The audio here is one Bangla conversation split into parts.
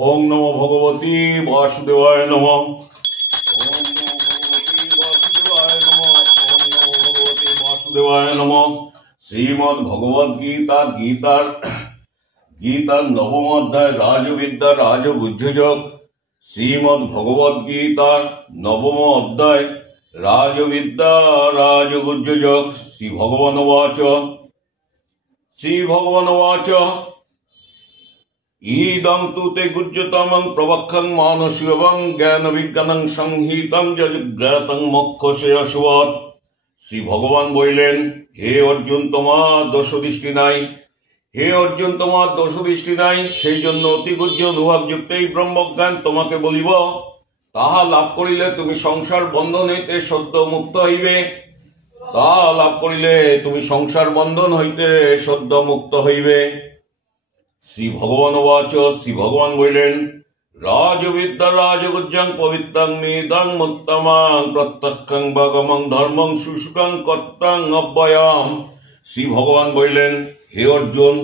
ओम नमो भगवती वासुदेवाय नमः। ओम नमो भगवती वासुदेवाय नमः। ओम नमो भगवती वासुदेवाय नमः। श्रीमद् भगवद गीता गीतार नवम अध्याय राजविद्या राजगुज्जयोग। श्रीमद् भगवद गीतार नवम अध्याय राजविद्या राजगुज्जयोग। श्री भगवान वाच ईदं तु ते गुज्जतमं प्रवक्षं मानुष्यवं ज्ञान विज्ञानं संहितं जज्ञातं मोक्षसे अशुवत्। श्री भगवान বললেন, হে অর্জুন, তোমার দোষদৃষ্টি নাই। হে অর্জুন, তোমার দোষদৃষ্টি নাই, সেই জন্য অতি গুহ্য অনুভবযুক্ত এই ব্রহ্মজ্ঞান তোমাকে বলিব। তাহা লাভ করিলে তুমি সংসার বন্ধন হইতে সদ্য মুক্ত হইবে। তাহা লাভ করিলে তুমি সংসার বন্ধন হইতে সদ্য মুক্ত হইবে। শ্রী ভগবান বাচ, শ্রী ভগবান বললেন, রাজবিদ্যা রাজগুজ্জং পবিত্রং নিদং উত্তমং প্রত্যক্ষং বাগমং ধর্মং শুশুকং কর্তং অব্যয়ম। শ্রী ভগবান বললেন, হে অর্জুন,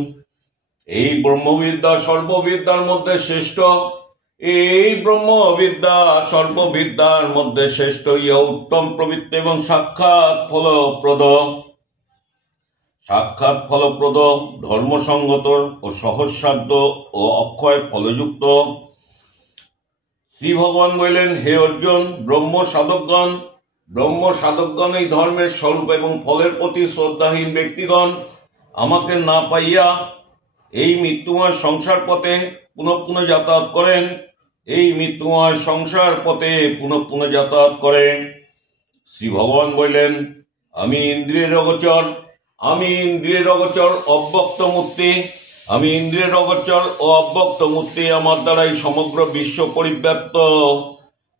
এই ব্রহ্মবিদ্যা সর্ববিদ্যার মধ্যে শ্রেষ্ঠ। এই ব্রহ্মবিদ্যা সর্ববিদ্যার মধ্যে শ্রেষ্ঠ। ইহা উত্তম প্রবৃত্তি এবং সাক্ষাৎ ফলপ্রদ ধর্মসঙ্গত ও সহজসাধ্য ও অক্ষয় ফলযুক্ত। শ্রী ভগবান বললেন, হে অর্জুন, ব্রহ্ম সাধকগণ এই ধর্মের স্বরূপ এবং ফলের প্রতি শ্রদ্ধাহীন ব্যক্তিগণ আমাকে না পাইয়া এই মৃত্যুময় সংসার পথে পুনঃ পুনঃ যাতায়াত করেন। এই মৃত্যুময় সংসার পথে পুনঃ পুনঃ যাতায়াত করেন। শ্রী ভগবান বললেন, আমি ইন্দ্রিয়ের অগোচর অব্যক্ত মূর্তি। আমি ইন্দ্রিয়ের অগোচর ও অব্যক্ত মূর্তি। আমার দ্বারাই সমগ্র বিশ্ব পরিব্যাপ্ত।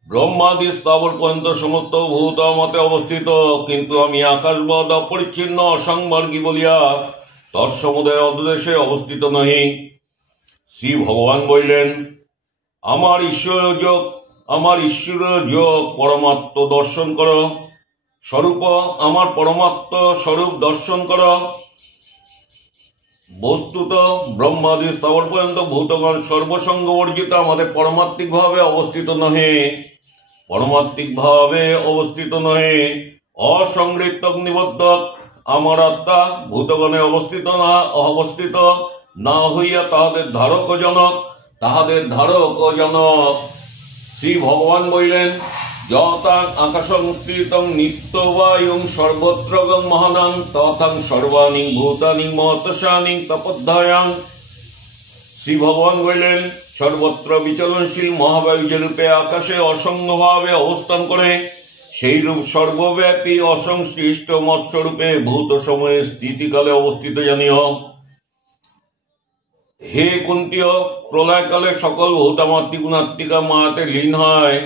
ব্রহ্মাদি স্থাবর পর্যন্ত সমস্ত ভূত মতে অবস্থিত, কিন্তু আমি আকাশবৎ অপরিচ্ছিন্ন অসংবর্গী বলিয়া তৎসমুদয় অদদেশে অবস্থিত নহি। শ্রী ভগবান বললেন, আমার ঈশ্বরীয় যোগ পরমাত্ম দর্শন কর। স্বরূপ আমার পরমাত্ম স্বরূপ দর্শন কর। বস্তুত ব্রহ্মাদি স্থাবর পর্যন্ত ভূতগণ সর্বসঙ্গ বর্জিত আমাদের পারমাত্মিক ভাবে অবস্থিত নহে। অসংগৃহীত নিবদ্ধ আমার আত্মা ভূতগণে অবস্থিত না হইয়া তাহাদের ধারক জনক। শ্রী ভগবান বললেন, যথাং আকাশং স্থিতং নিত্যবায়ুং সর্বত্রগং মহানাং তথাং সর্বাণি ভূতানি মহতসানি তপোধ্যায়াং। শ্রী ভগবান বললেন, সর্বত্র বিচলনশীল মহাবায়ু যেরূপে আকাশে অসংগভাবে অবস্থান করে, সেই রূপ সর্বব্যাপী অসংশ্লিষ্ট মৎস্বরূপে ভূত সময়ে স্থিতিকালে অবস্থিত জানিও। হে কুন্তীয়, প্রলয়কালে সকল ভূত আমার ত্রিগুণাত্মিকা মায়াতে লীন হয়।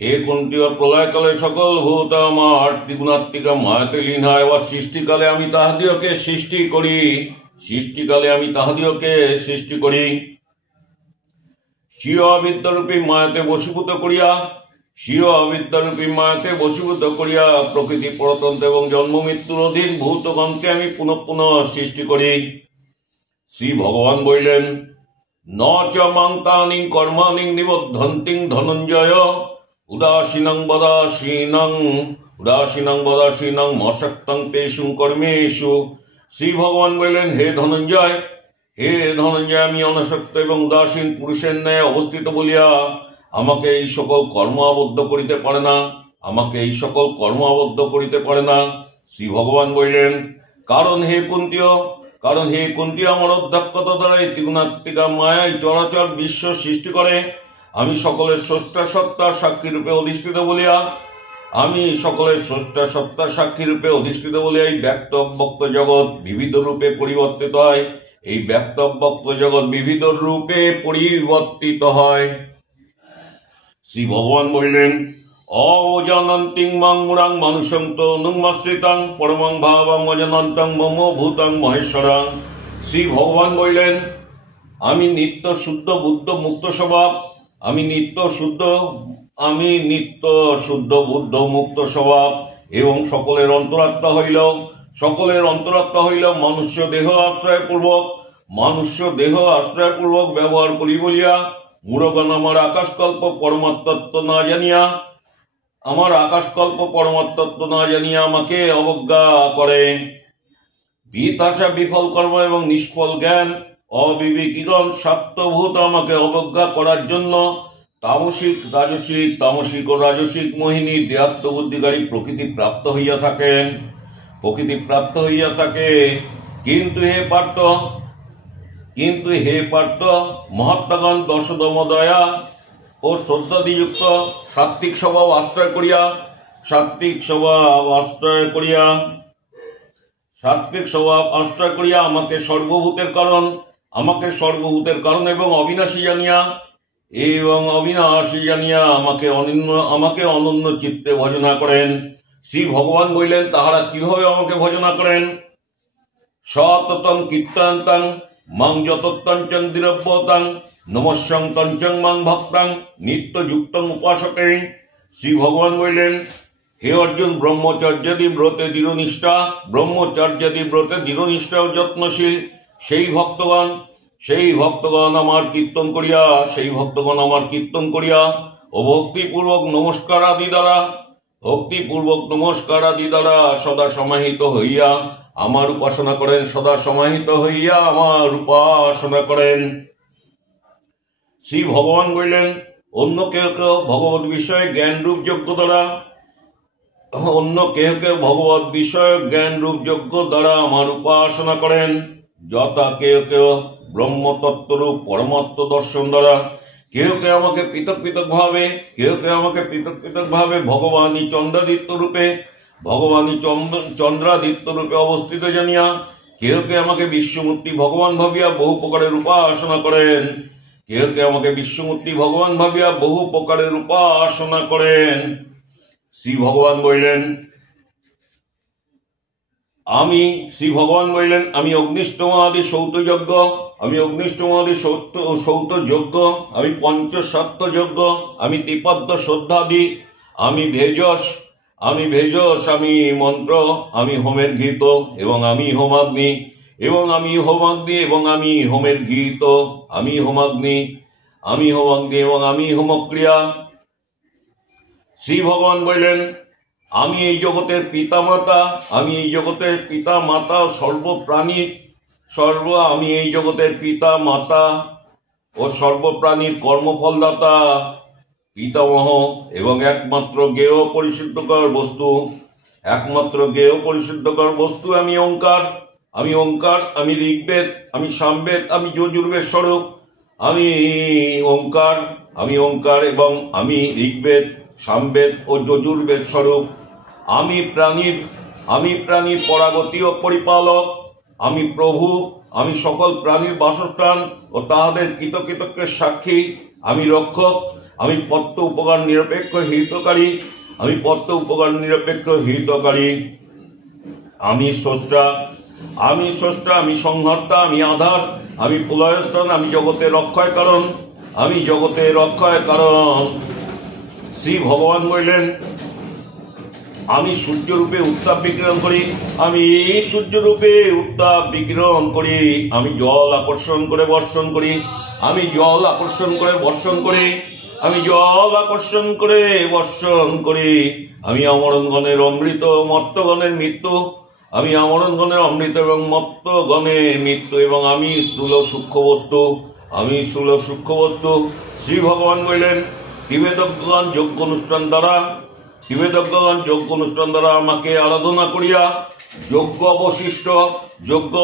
হে কুন্তীয়, প্রলয়কালে সকল ভূত আমার ত্রিগুণাত্মিকা মায়াতে লীন হয়। আবার সৃষ্টিকালে আমি তাহাদিওকে সৃষ্টি করি। স্বীয় অবিদ্যারূপী মায়াতে বশীভূত করিয়া প্রকৃতি পরতন্ত্র এবং জন্ম মৃত্যুর অধীন ভূতগণকে আমি পুনঃ পুনঃ সৃষ্টি করি। শ্রী ভগবান বললেন, ন চ মাং তানি কর্মাণি নিবদ্ধন্তি ধনঞ্জয় উদাসীনং বদাসীনং মশক্তং তেষু কর্মেষু। শ্রী ভগবান বললেন, হে ধনঞ্জয়, আমি অনাসক্ত এবং উদাসীন পুরুষের ন্যায় অবস্থিত বলিয়া আমাকে এই সকল কর্ম আবদ্ধ করিতে পারে না। শ্রী ভগবান বললেন, কারণ হে কুন্তীয়, আমার অধ্যক্ষতা দ্বারা এই ত্রিগুণাত্মিকা মায়ায় চরাচর বিশ্ব সৃষ্টি করে। আমি সকলের স্রষ্টা সত্তার সাক্ষী রূপে অধিষ্ঠিত বলিয়া এই ব্যক্ত অব্যক্ত জগৎ বিবিধ রূপে পরিবর্তিত হয়। শ্রী ভগবান বললেন, অজানন্তিং মাং মুরাং মানুষং তো নুমাশ্রিতাং পরমং ভাবং অজানন্তং মম ভূতং মহেশ্বরং। শ্রী ভগবান বললেন, আমি নিত্য শুদ্ধ বুদ্ধ মুক্ত স্বভাব। আমি নিত্য শুদ্ধ বুদ্ধ মুক্ত স্বভাব এবং সকলের অন্তরাত্মা হইল মনুষ্য দেহ আশ্রয়পূর্বক ব্যবহার করি বলিয়া মূঢ়গণ আমার আকাশকল্প পরমাত্মত্ব না জানিয়া আমাকে অবজ্ঞা করে। বৃথাশা বিফল কর্ম এবং নিষ্ফল জ্ঞান অবিবেকীগণ স্বার্থভূত আমাকে অবজ্ঞা করার জন্য তামসিক ও রাজসিক মোহিনী দেহাত্মবুদ্ধিকারী প্রকৃতি প্রাপ্ত হইয়া থাকে। কিন্তু হে পার্থ, মহাত্মাগণ দশদম দয়া ও শ্রদ্ধাদিযুক্ত সাত্ত্বিক স্বভাব আশ্রয় করিয়া আমাকে সর্বভূতের কারণ এবং অবিনাশী জানিয়া আমাকে অনন্য চিত্তে ভজনা করেন। শ্রী ভগবান বললেন, তাহারা কিভাবে আমাকে ভজনা করেন? সততং কীর্তনতং মাং যতত্তঞ্চং দ্রব্যতাং নমস্যং তঞ্চং মাং ভক্তাং নিত্যযুক্তং উপাসতে। শ্রী ভগবান বললেন, হে অর্জুন, ব্রহ্মচর্যাদি ব্রতে দৃঢ়নিষ্ঠা ও যত্নশীল সেই ভক্তগণ আমার কীর্তন করিয়া ও ভক্তিপূর্বক নমস্কার আদি দ্বারা সদা সমাহিত হইয়া আমার উপাসনা করেন। শ্রী ভগবান বললেন, অন্য কেউ কেউ ভগবত বিষয়ে জ্ঞানরূপ যজ্ঞ দ্বারা আমার উপাসনা করেন। যথা কেউ কেউ ব্রহ্মতত্ত্বরূপ পরমাত্ম দর্শন দ্বারা, কেউ কেউ আমাকে পৃথক পৃথক ভাবে ভগবানী চন্দ্রাদিত্য রূপে অবস্থিত জানিয়া, কেউ কেউ আমাকে বিশ্বমূর্তি ভগবান ভাবিয়া বহু প্রকারের উপাসনা করেন। শ্রী ভগবান বললেন, আমি অগ্নিষ্টমাদি সৌত যজ্ঞ, আমি পঞ্চসত্য যজ্ঞ, আমি ত্রিপদ্য শ্রদ্ধাদি, আমি ভেষজ, আমি মন্ত্র, আমি হোমের ঘৃত এবং আমি হোমক্রিয়া। শ্রী ভগবান বললেন, আমি এই জগতের পিতা মাতা ও সর্বপ্রাণীর কর্মফলদাতা পিতামহ এবং একমাত্র জ্ঞেয় পরিশুদ্ধকর বস্তু আমি ওঙ্কার, আমি ঋগ্বেদ, আমি সামবেদ, আমি যজুর্বেদ স্বরূপ। আমি ওঙ্কার এবং আমি ঋগ্বেদ, সামবেদ ও যজুর্বেদ স্বরূপ। আমি প্রাণীর পরাগতি ও পরিপালক, আমি প্রভু, আমি সকল প্রাণীর বাসস্থান ও তাহাদের কৃতকৃত্যের সাক্ষী, আমি রক্ষক, আমি পত্য উপকার নিরপেক্ষ হিতকারী, আমি স্রষ্টা, আমি সংহর্তা, আমি আধার, আমি প্রলয়স্থান, আমি জগতের রক্ষয় কারণ। শ্রী ভগবান বললেন, আমি সূর্যরূপে উত্তাপ বিকিরণ করি, আমি জল আকর্ষণ করে বর্ষণ করি, আমি আমরণগণের অমৃত, মত্তগণের মৃত্যু, এবং আমি স্থূল সূক্ষ্ম বস্তু। শ্রী ভগবান বললেন, ত্রিবেদজ্ঞগণ যজ্ঞ অনুষ্ঠান দ্বারা আমাকে আরাধনা করিয়া যজ্ঞ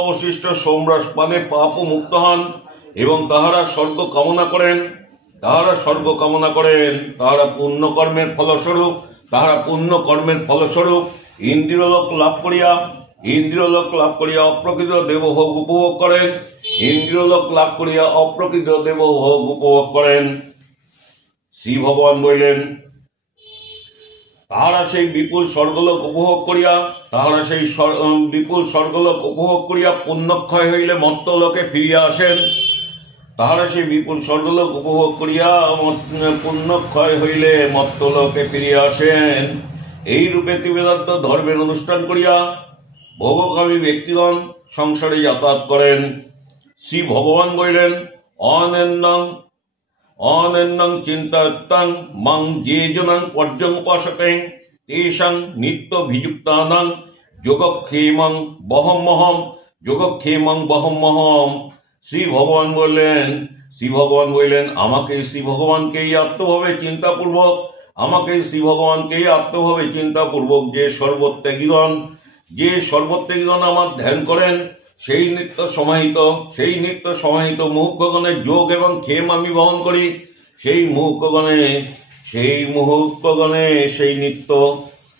অবশিষ্ট সোমরস পানে পাপ মুক্ত হন এবং তাহারা স্বর্গ কামনা করেন। তাহারা পুণ্য কর্মের ফলস্বরূপ ইন্দ্রিয়লোক লাভ করিয়া অপ্রকৃত দেবভোগ উপভোগ করেন। শ্রী ভগবান বললেন, তাহারা সেই বিপুল স্বর্গলোক উপভোগ করিয়া পুণ্যক্ষয় হইলে মর্ত্যলোকে ফিরিয়া আসেন। এই রূপে ত্রিবেদান্ত ধর্মের অনুষ্ঠান করিয়া ভোগকামী ব্যক্তিগণ সংসারে যাতায়াত করেন। শ্রী ভগবান বললেন, অনন্যং চিন্তায়ত্তাং মাং যে জনাং পর্যং উপাসতেং তেষাং নিত্য ভিযুক্তানাং যোগক্ষেমং বহমহম যোগক্ষেমং বহমহম। শ্রী ভগবান বললেন আমাকে শ্রী ভগবানকেই আত্মভাবে চিন্তাপূর্বক যে সর্বত্যাগীগণ আমার ধ্যান করেন, সেই নিত্য সমাহিত মুহুক্ষগণের যোগ এবং ক্ষেম আমি বহন করি। সেই নিত্য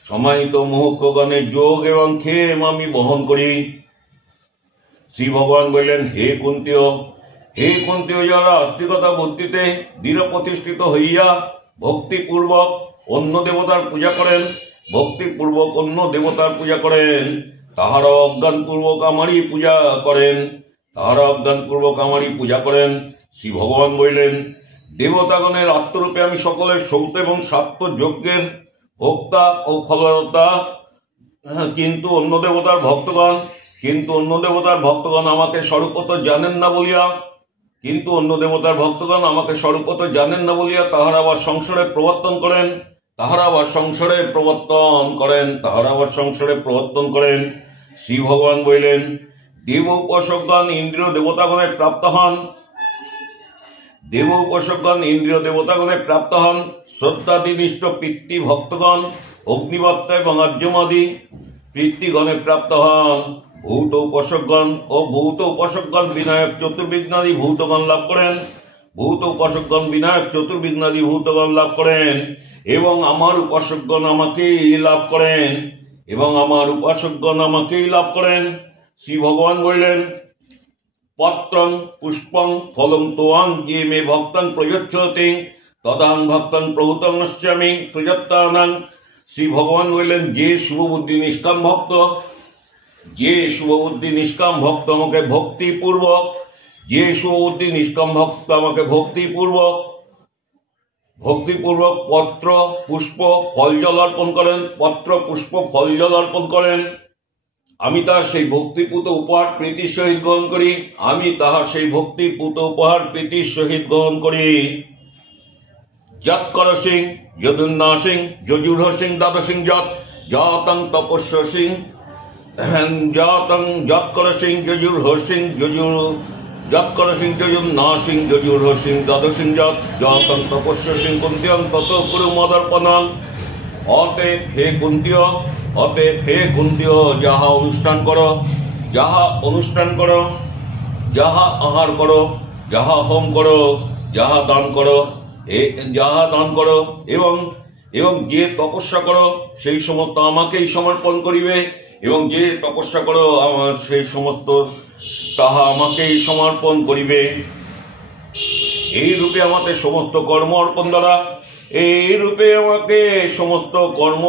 সমাহিত মুহুক্ষগণের যোগ এবং ক্ষেম আমি বহন করি। শ্রী ভগবান বললেন, হে কুন্তীয়, যারা আস্তিকতা বুদ্ধিতে দৃঢ় প্রতিষ্ঠিত হইয়া ভক্তিপূর্বক অন্য দেবতার পূজা করেন, তাহারা অজ্ঞানপূর্বক আমারই পূজা করেন। শ্রী ভগবান বললেন, দেবতাগণের আত্মরূপে আমি সকলের সৌত এবং সাত্য যজ্ঞের ভোক্তা ও ফলদাতা, কিন্তু অন্য দেবতার ভক্তগণ আমাকে স্বরূপত জানেন না বলিয়া তাহারা আবার সংসারে প্রবর্তন করেন। শ্রী ভগবান বললেন, দেব উপাসকগণ ইন্দ্রিয় দেবতাগণে প্রাপ্ত হন। শ্রদ্ধাদিনিষ্ঠ পিতৃ ভক্তগণ অগ্নিবত্তা এবং আর্যমাদি পিতৃগণে প্রাপ্ত হন। ভূত উপাসকগণ বিনায়ক চতুর্বিঘ্নাদি ভূতগণ লাভ করেন, এবং আমার উপাসকগণ আমাকেই লাভ করেন। শ্রী ভগবান বললেন, পত্রং পুষ্পং ফলং তোয়াং যে মে ভক্তং প্রযচ্ছতি তদাং ভক্তং প্রহুতং অস্যামি প্রযত্তানাং। শ্রী ভগবান বললেন, যে শুভবুদ্ধি নিষ্কাম ভক্ত আমাকে ভক্তিপূর্বক পত্র পুষ্প ফল জল অর্পণ করেন, আমি তার সেই ভক্তিপূত উপহার প্রীতির সহিত গ্রহণ করি। যৎকর সিং যদুন্না সিং যজুর সিং দ্বাদশিং যতং তপস্য সিং যৎকর সিং যজুর সিং যজুন্না সিং যজুর সিং দ্বাদশিং যতং তপস্য সিং কুন্ত্যং তত কুরু মদর্পণং। অতএব হে কুন্তীয়, যাহা অনুষ্ঠান করো, যাহা আহার করো, যাহা হোম করো, যাহা দান করো এবং যে তপস্যা করো সেই সমস্ত আমাকেই সমর্পণ করিবে, এবং যে তপস্যা করো সেই সমস্ত তাহা আমাকেই সমর্পণ করিবে। এই রূপে আমাকে সমস্ত কর্ম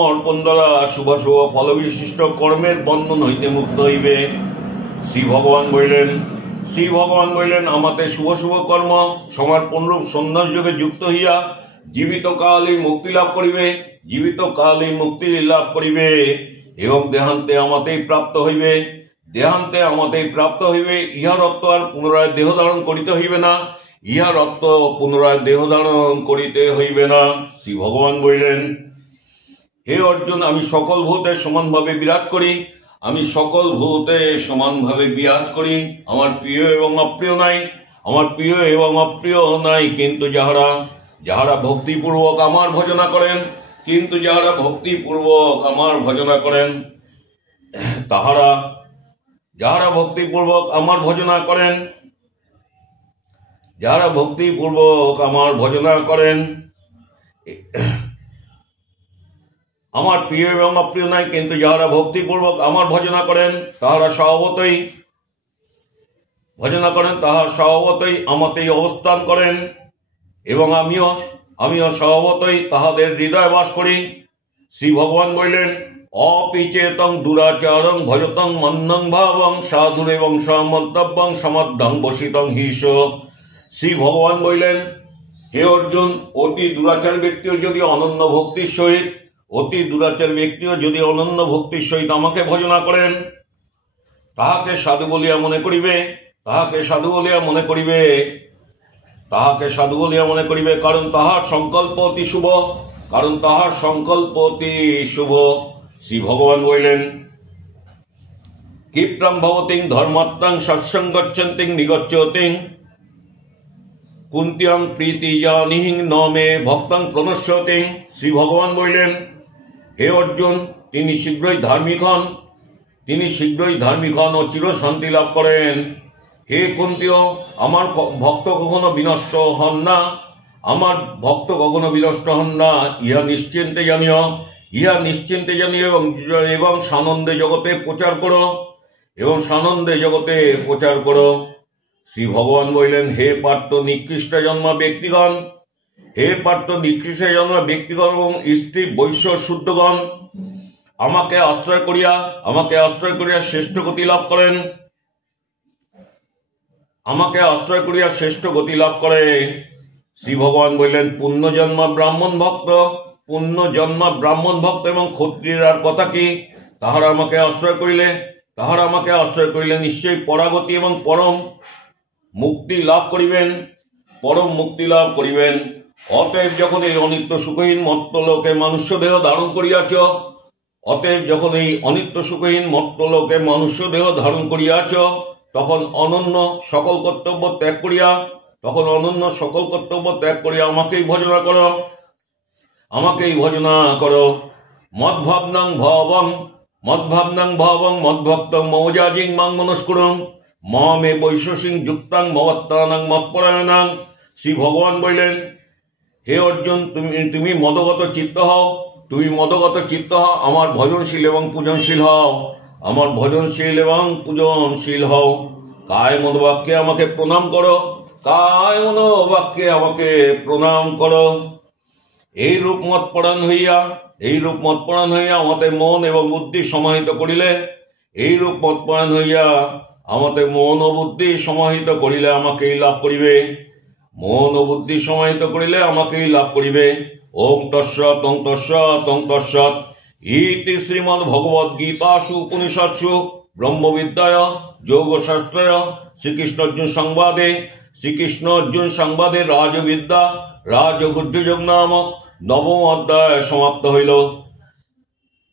অর্পণ দ্বারা শুভ ফলবিশিষ্ট কর্মের বন্ধন হইতে মুক্ত হইবে। শ্রী ভগবান বললেন, আমাতে শুভ কর্ম সমর্পণ রূপ সন্ন্যাস যোগে যুক্ত হইয়া জীবিত কালেই মুক্তি লাভ করিবে এবং দেহান্তে আমাতেই প্রাপ্ত হইবে। ইহার অর্থ আর পুনরায় দেহ ধারণ করিতে হইবে না। শ্রী ভগবান বললেন, হে অর্জুন, আমি সকল ভূতে সমানভাবে বিরাজ করি। আমার প্রিয় এবং অপ্রিয় নাই, কিন্তু যাহারা ভক্তিপূর্বক আমার ভজনা করেন, যাহারা ভক্তিপূর্বক আমার ভজনা করেন, আমার প্রিয় এবং অপ্রিয় নাই, কিন্তু যাহারা ভক্তিপূর্বক আমার ভজনা করেন তাহারা স্বভাবতই আমাতেই অবস্থান করেন, এবং আমিও স্বভাবতই তাহাদের হৃদয় বাস করি। শ্রী ভগবান বললেন, অপিচেতং দুরাচারং ভজতং মন্নং ভাবং সাধুর এবং সমন্তব্যং সমাদ্ধং বসিতং হিস। শ্রী ভগবান বললেন, হে অর্জুন, অতি দুরাচার ব্যক্তিও যদি অনন্য ভক্তির সহিত আমাকে ভজনা করেন, তাহাকে সাধু বলিয়া মনে করিবে। তাহাকে সাধু বলিয়া মনে করিবে, কারণ তাহার সংকল্প অতি শুভ, কারণ তাহার সংকল্প অতি শুভ। শ্রী ভগবান বললেন, ক্ষিপ্রাং ভবতিং ধর্মাত্মাং সৎসঙ্গচ্ছন্তিং নিগচ্ছতিং কুন্তিয়াং প্রীতি জানিহিং ন মে ভক্তাং প্রণশ্যতিং। শ্রী ভগবান বললেন, হে অর্জুন, তিনি শীঘ্রই ধার্মিক হন, তিনি শীঘ্রই ধার্মিক হন ও চির শান্তি লাভ করেন। হে কুন্তীয়, আমার ভক্ত কখনো বিনষ্ট হন না, আমার ভক্ত কখনো বিনষ্ট হন না, ইহা নিশ্চিন্তে জানিও, ইহা নিশ্চিন্তে জানিও এবং সানন্দে জগতে প্রচার করো, এবং সানন্দে জগতে প্রচার করো। শ্রী ভগবান বললেন, হে পার্থ, নিকৃষ্ট জন্মা ব্যক্তিগণ, হে পার্থ, নিকৃষ্ট জন্মা ব্যক্তিগণ এবং স্ত্রী বৈশ্য শুদ্ধগণ আমাকে আশ্রয় করিয়া শ্রেষ্ঠ গতি লাভ করেন, আমাকে আশ্রয় করিয়া শ্রেষ্ঠ গতি লাভ করে। শ্রী ভগবান বললেন, পুণ্যজন্মা ব্রাহ্মণ ভক্ত, পুণ্যজন্মা ব্রাহ্মণ ভক্ত এবং ক্ষত্রিয়ের আর কথা কি, তাহারা আমাকে আশ্রয় করিলে নিশ্চয়ই পরাগতি এবং পরম মুক্তি লাভ করিবেন, পরম মুক্তি লাভ করিবেন। অতএব যখন এই অনিত্য সুখহীন মর্ত্যলোকে মনুষ্য দেহ ধারণ করিয়াছ, অতএব যখন এই অনিত্য সুখহীন মর্ত্যলোকে মনুষ্য দেহ ধারণ করিয়াছ, তখন অনন্য সকল কর্তব্য ত্যাগ করিয়া আমাকেই ভজনা করো, আমাকেই ভজনা করো। মদ্ভাবনাং ভাবং মদ্ভক্তং মৌজাজিং মাং মনস্কুরং মে বৈশ্বসিং যুক্তাং মত্তানাং মৎপরায়ণাং। শ্রী ভগবান বললেন, হে অর্জুন, তুমি মদগত চিত্ত হও, তুমি মদগত চিত্ত হও, আমার ভজনশীল এবং পূজনশীল হও, আমার ভজনশীল এবং পূজনশীল হও। কায় মনোবাক্যে আমাকে প্রণাম করো, কায় মনোবাক্যে আমাকে প্রণাম করো। এই রূপ মৎপরায়ণ হইয়া আমাদের মন এবং বুদ্ধি সমাহিত করিলে, এই রূপ মৎপরায়ণ হইয়া আমাদের মন ও বুদ্ধি সমাহিত করিলে আমাকেই লাভ করিবে, মন ও বুদ্ধি সমাহিত করিলে আমাকেই লাভ করিবে। ওং তৎসৎ ওং তৎসৎ ওং তৎসৎ। ইতি শ্রীমদ্ ভগবদ গীতাসু উপনিষৎসু ব্রহ্মবিদ্যায় যোগশাস্ত্রয় শ্রীকৃষ্ণ অর্জুন সংবাদে রাজবিদ্যা রাজগুহ্যযোগ নামক নবম অধ্যায় সমাপ্ত হইল।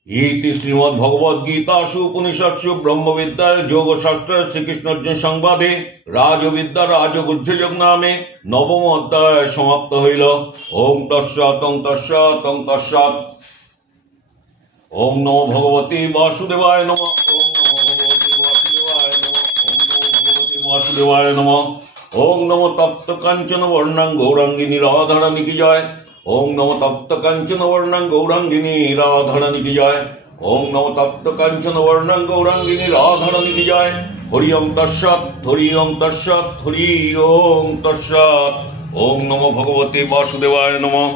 ইতি শ্রীমদ্ ভগবদ গীতাসু উপনিষৎসু ব্রহ্মবিদ্যায় যোগশাস্ত্রয় শ্রীকৃষ্ণ অর্জুন সংবাদে রাজবিদ্যা রাজগুহ্যযোগ নামে নবম অধ্যায় সমাপ্ত হইল। ওং তৎসৎ ওং তৎসৎ ওং তৎসৎ। ওং নমো ভগবতে বাসুদেবায় নমঃ। ওং নমো ভগবতে বাসুদেবায় নমঃ। ওং নমো ভগবতে বাসুদেবায় নমঃ। ওং নমো তপ্ত কাঞ্চন বর্ণাং গৌরাঙ্গিনী রাধারানী কি জয়। ওং নমো তপ্ত কাঞ্চন বর্ণাং গৌরাঙ্গিনী রাধারানী কি জয়। ওং নমো তপ্ত কাঞ্চন বর্ণাং গৌরাঙ্গিনী রাধারানী কি জয়। হরি ওং তৎসৎ, হরি ওং তৎসৎ, হরি ওং তৎসৎ। ওং নমো ভগবতে বাসুদেবায় নমঃ।